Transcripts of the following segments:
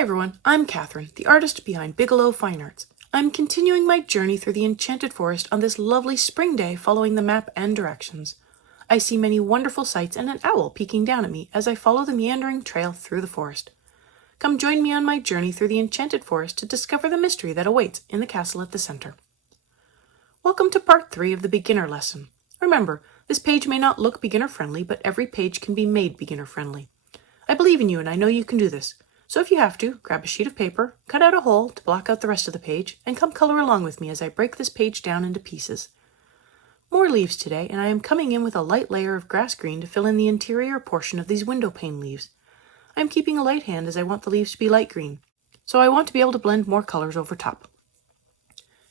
Hi everyone, I'm Catherine, the artist behind Bigelow Fine Arts. I'm continuing my journey through the Enchanted Forest on this lovely spring day following the map and directions. I see many wonderful sights and an owl peeking down at me as I follow the meandering trail through the forest. Come join me on my journey through the Enchanted Forest to discover the mystery that awaits in the castle at the center. Welcome to part 3 of the beginner lesson. Remember, this page may not look beginner-friendly, but every page can be made beginner-friendly. I believe in you and I know you can do this. So if you have to, grab a sheet of paper, cut out a hole to block out the rest of the page, and come color along with me as I break this page down into pieces. More leaves today, and I am coming in with a light layer of grass green to fill in the interior portion of these window pane leaves. I am keeping a light hand as I want the leaves to be light green, so I want to be able to blend more colors over top.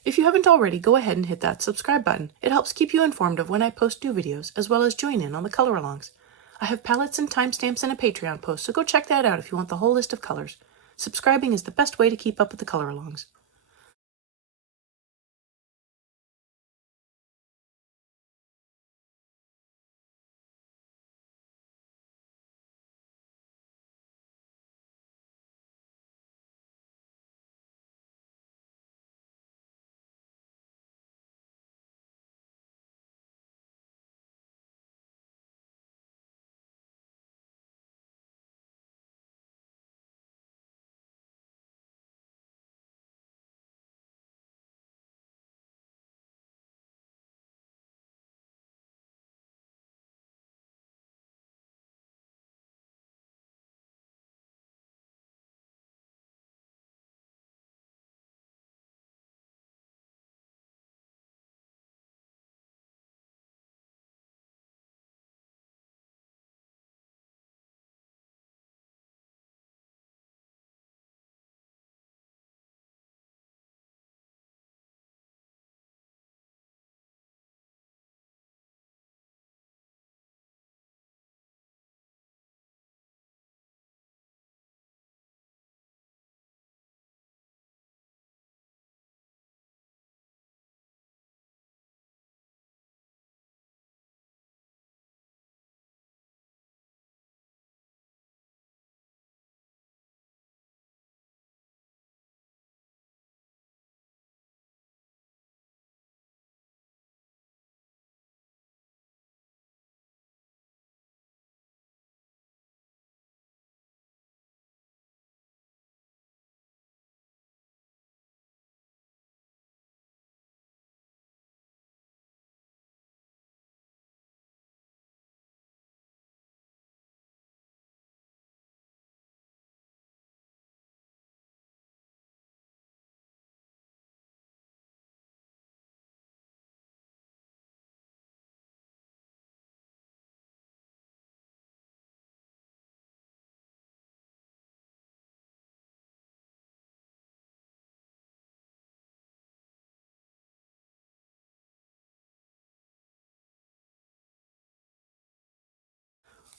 If you haven't already, go ahead and hit that subscribe button. It helps keep you informed of when I post new videos, as well as join in on the color alongs. I have palettes and timestamps in a Patreon post, so go check that out if you want the whole list of colors. Subscribing is the best way to keep up with the color alongs.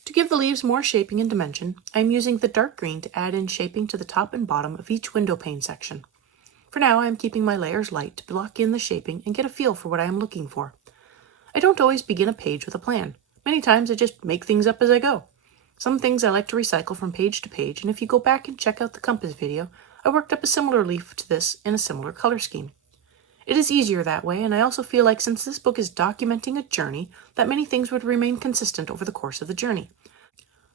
To give the leaves more shaping and dimension, I am using the dark green to add in shaping to the top and bottom of each window pane section. For now, I am keeping my layers light to block in the shaping and get a feel for what I am looking for. I don't always begin a page with a plan. Many times I just make things up as I go. Some things I like to recycle from page to page, and if you go back and check out the compass video, I worked up a similar leaf to this in a similar color scheme. It is easier that way, and I also feel like since this book is documenting a journey, that many things would remain consistent over the course of the journey.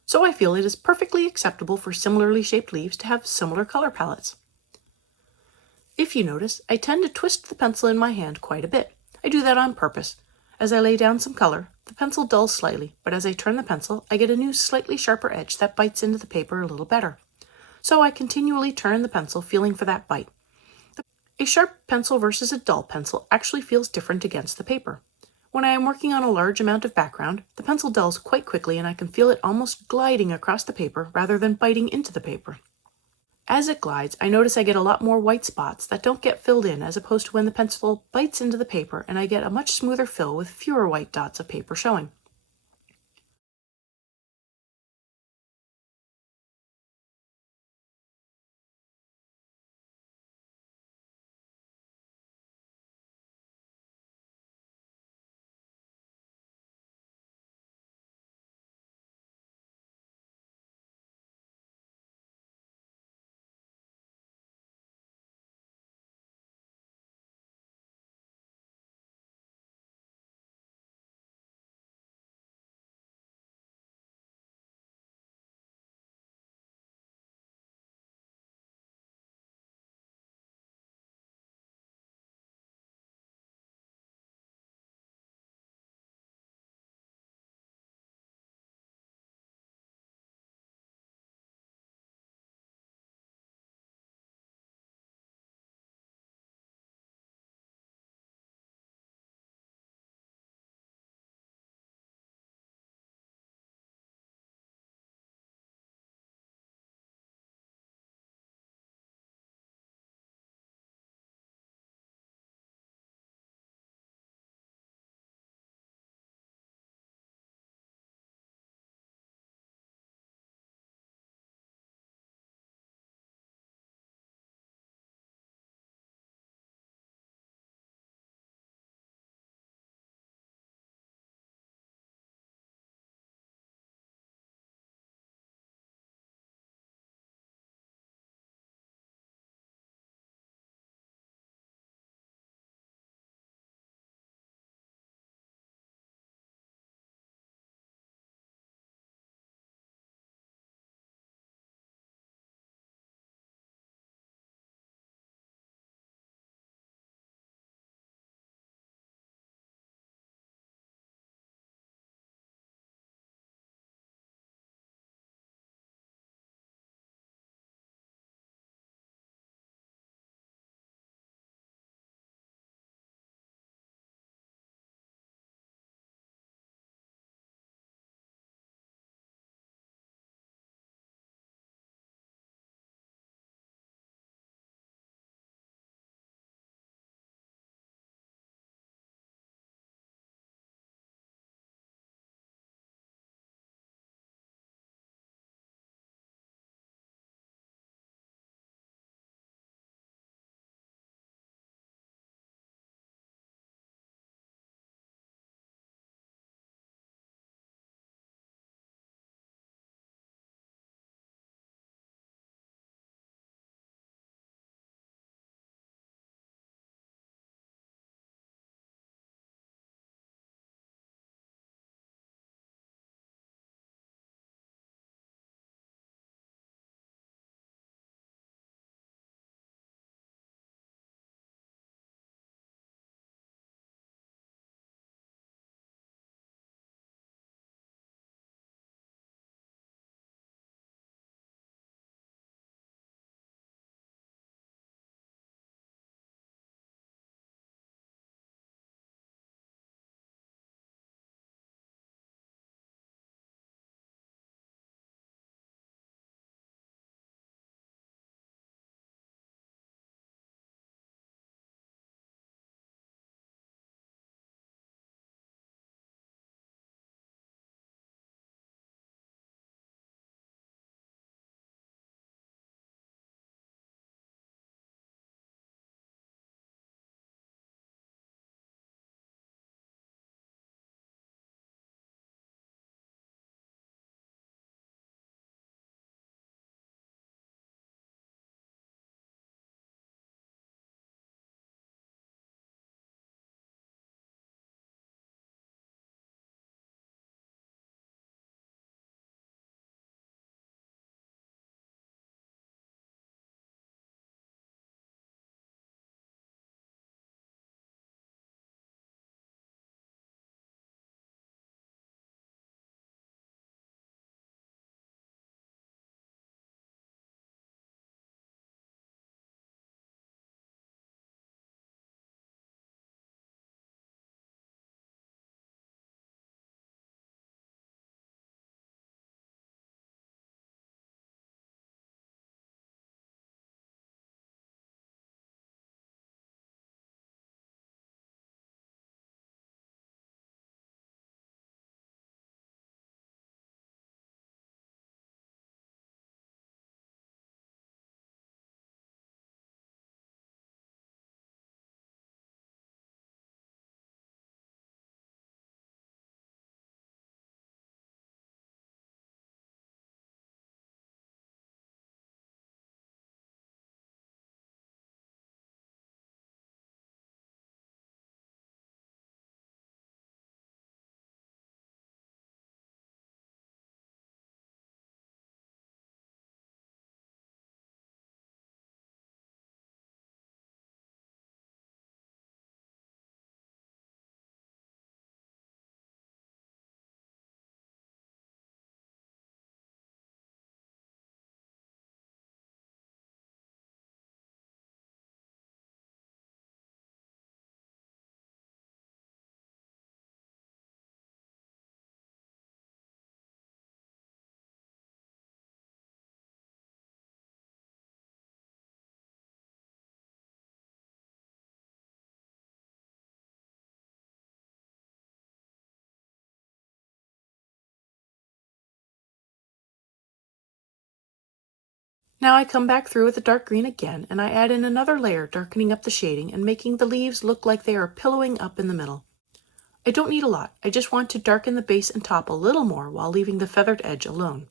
So I feel it is perfectly acceptable for similarly shaped leaves to have similar color palettes. If you notice, I tend to twist the pencil in my hand quite a bit. I do that on purpose. As I lay down some color, the pencil dulls slightly, but as I turn the pencil, I get a new slightly sharper edge that bites into the paper a little better. So I continually turn the pencil, feeling for that bite. A sharp pencil versus a dull pencil actually feels different against the paper. When I am working on a large amount of background, the pencil dulls quite quickly and I can feel it almost gliding across the paper rather than biting into the paper. As it glides, I notice I get a lot more white spots that don't get filled in as opposed to when the pencil bites into the paper and I get a much smoother fill with fewer white dots of paper showing. Now I come back through with the dark green again, and I add in another layer, darkening up the shading and making the leaves look like they are pillowing up in the middle. I don't need a lot, I just want to darken the base and top a little more while leaving the feathered edge alone.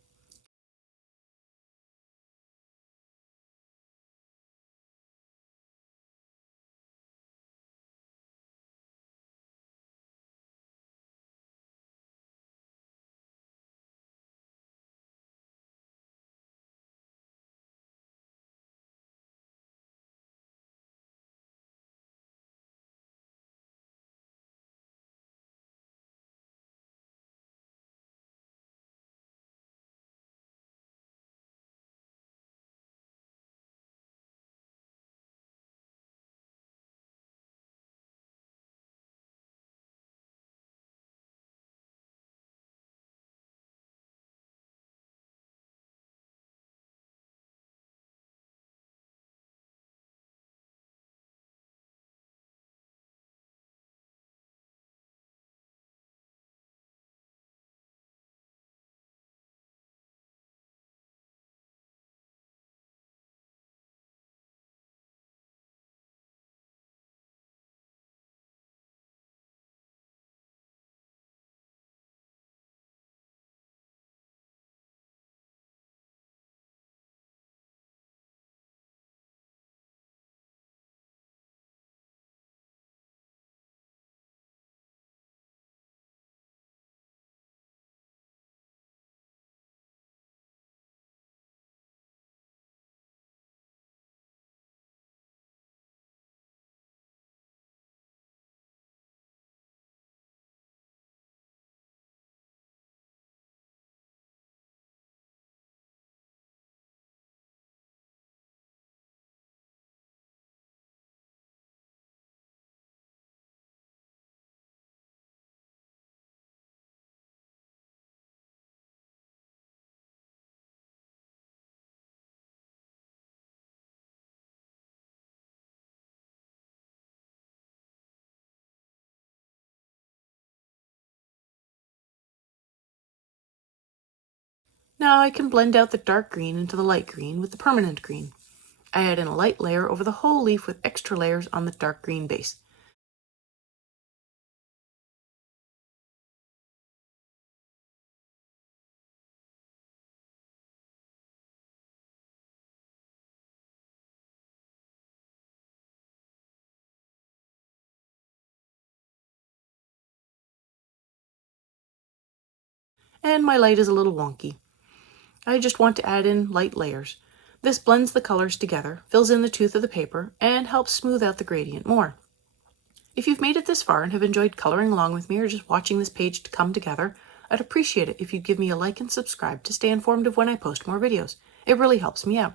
Now I can blend out the dark green into the light green with the permanent green. I add in a light layer over the whole leaf with extra layers on the dark green base. And my light is a little wonky. I just want to add in light layers. This blends the colors together, fills in the tooth of the paper, and helps smooth out the gradient more. If you've made it this far and have enjoyed coloring along with me or just watching this page to come together, I'd appreciate it if you'd give me a like and subscribe to stay informed of when I post more videos. It really helps me out.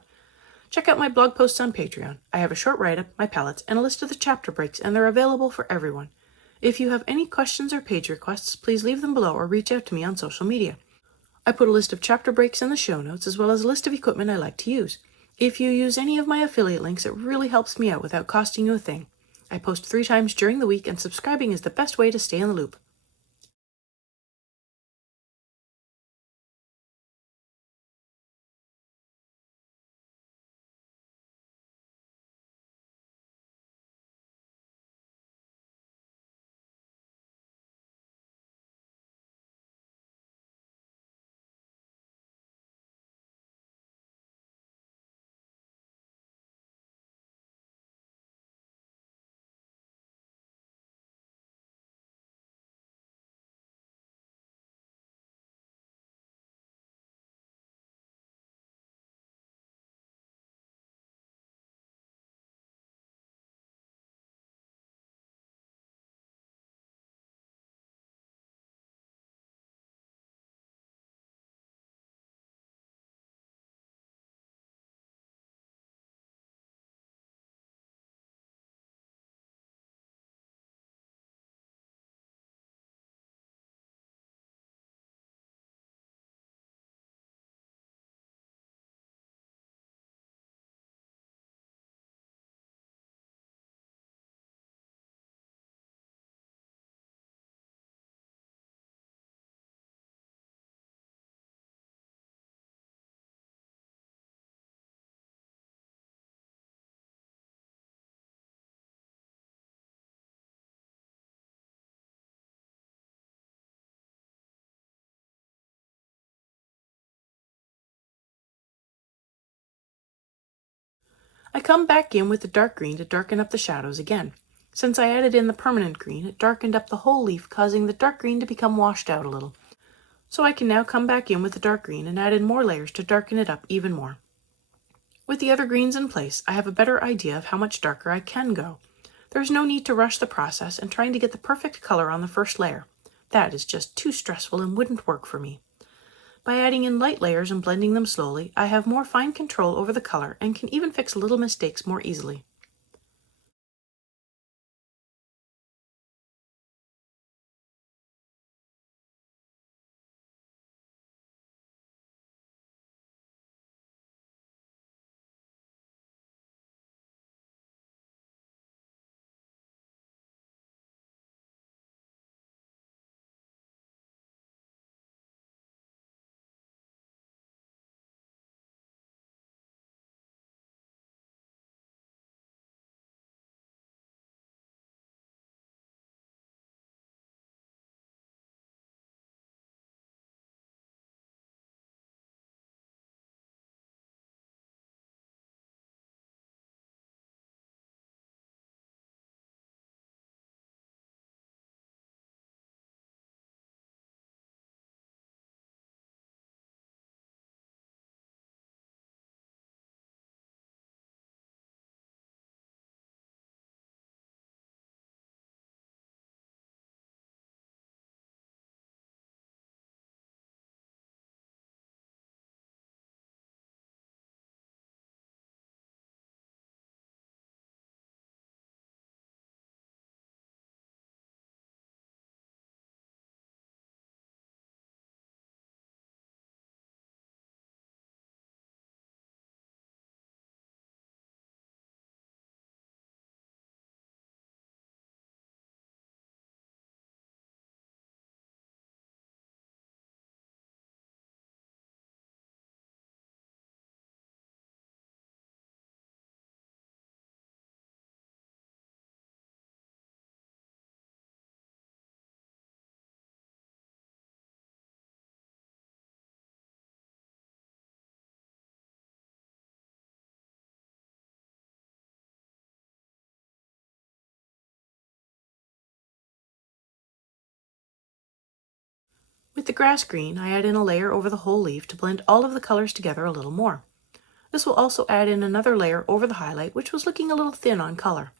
Check out my blog posts on Patreon. I have a short write-up, my palettes, and a list of the chapter breaks, and they're available for everyone. If you have any questions or page requests, please leave them below or reach out to me on social media. I put a list of chapter breaks in the show notes, as well as a list of equipment I like to use. If you use any of my affiliate links, it really helps me out without costing you a thing. I post 3 times during the week, and subscribing is the best way to stay in the loop. I come back in with the dark green to darken up the shadows again. Since I added in the permanent green, it darkened up the whole leaf, causing the dark green to become washed out a little. So I can now come back in with the dark green and add in more layers to darken it up even more. With the other greens in place, I have a better idea of how much darker I can go. There's no need to rush the process and trying to get the perfect color on the first layer. That is just too stressful and wouldn't work for me. By adding in light layers and blending them slowly, I have more fine control over the color and can even fix little mistakes more easily. With the grass green, I add in a layer over the whole leaf to blend all of the colors together a little more. This will also add in another layer over the highlight, which was looking a little thin on color.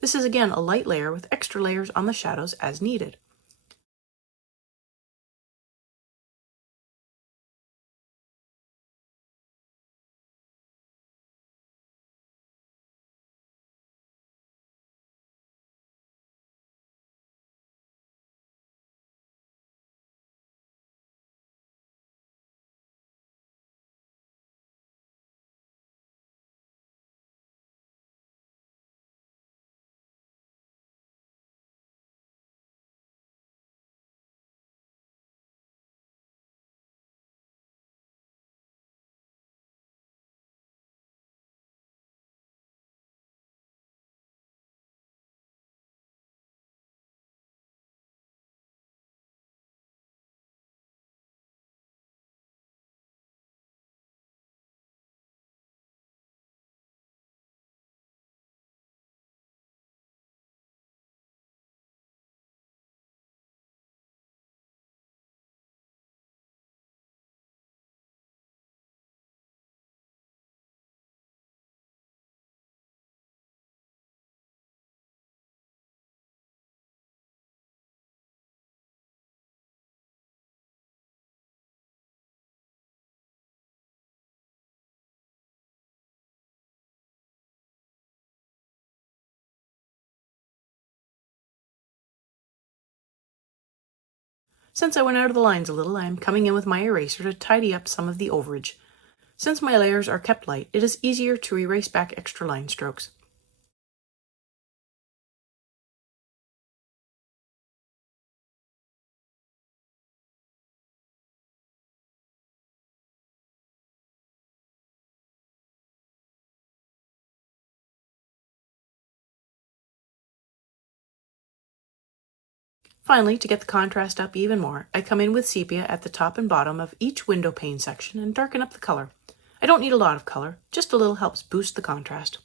This is again a light layer with extra layers on the shadows as needed. Since I went out of the lines a little, I am coming in with my eraser to tidy up some of the overage. Since my layers are kept light, it is easier to erase back extra line strokes. Finally, to get the contrast up even more, I come in with sepia at the top and bottom of each window pane section and darken up the color. I don't need a lot of color, just a little helps boost the contrast.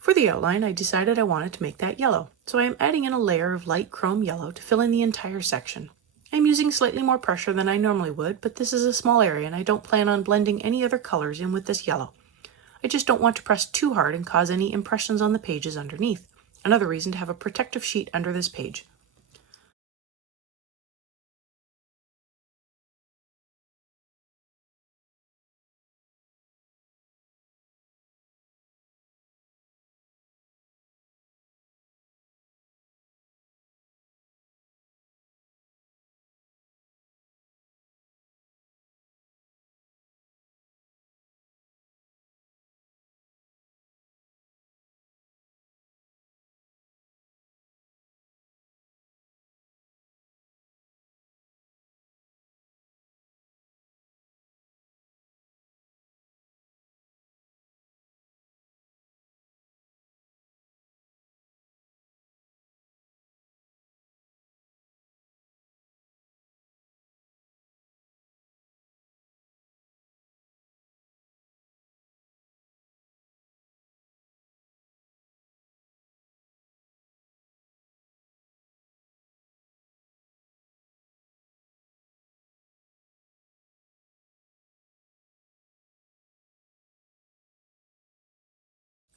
For the outline, I decided I wanted to make that yellow, so I am adding in a layer of light chrome yellow to fill in the entire section. I'm using slightly more pressure than I normally would, but this is a small area and I don't plan on blending any other colors in with this yellow. I just don't want to press too hard and cause any impressions on the pages underneath. Another reason to have a protective sheet under this page.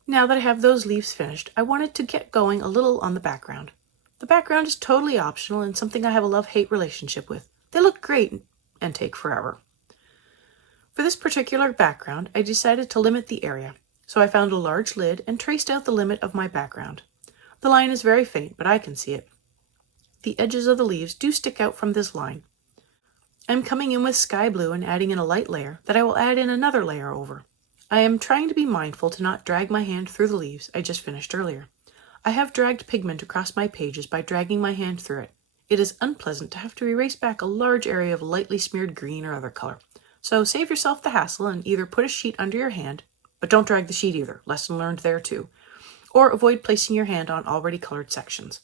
Now that I have those leaves finished, I wanted to get going a little on the background. The background is totally optional and something I have a love-hate relationship with. They look great and take forever. For this particular background, I decided to limit the area, so I found a large lid and traced out the limit of my background. The line is very faint, but I can see it. The edges of the leaves do stick out from this line. I'm coming in with sky blue and adding in a light layer that I will add in another layer over. I am trying to be mindful to not drag my hand through the leaves I just finished earlier. I have dragged pigment across my pages by dragging my hand through it. It is unpleasant to have to erase back a large area of lightly smeared green or other color. So save yourself the hassle and either put a sheet under your hand, but don't drag the sheet either, lesson learned there too, or avoid placing your hand on already colored sections.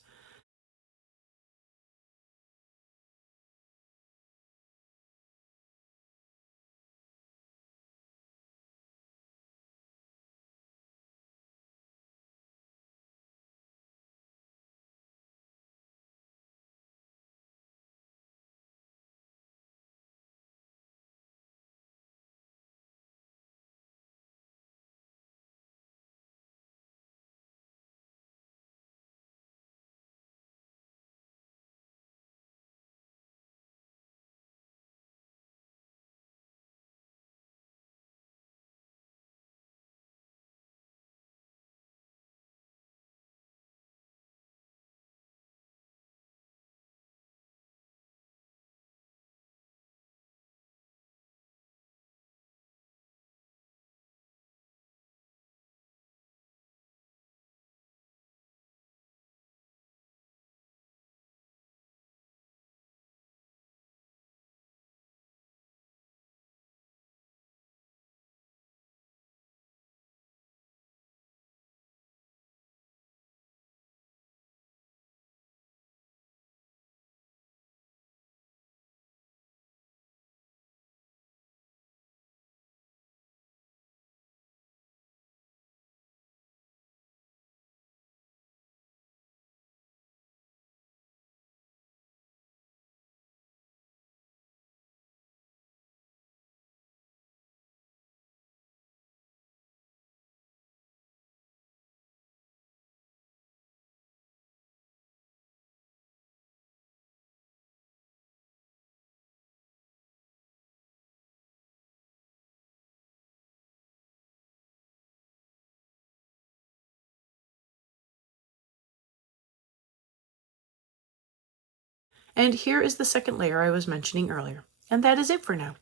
And here is the second layer I was mentioning earlier. And that is it for now.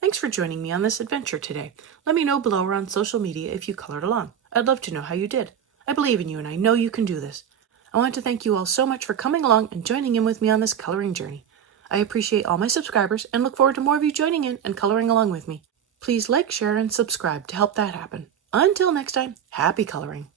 Thanks for joining me on this adventure today. Let me know below or on social media if you colored along. I'd love to know how you did. I believe in you and I know you can do this. I want to thank you all so much for coming along and joining in with me on this coloring journey. I appreciate all my subscribers and look forward to more of you joining in and coloring along with me. Please like, share, and subscribe to help that happen. Until next time, happy coloring.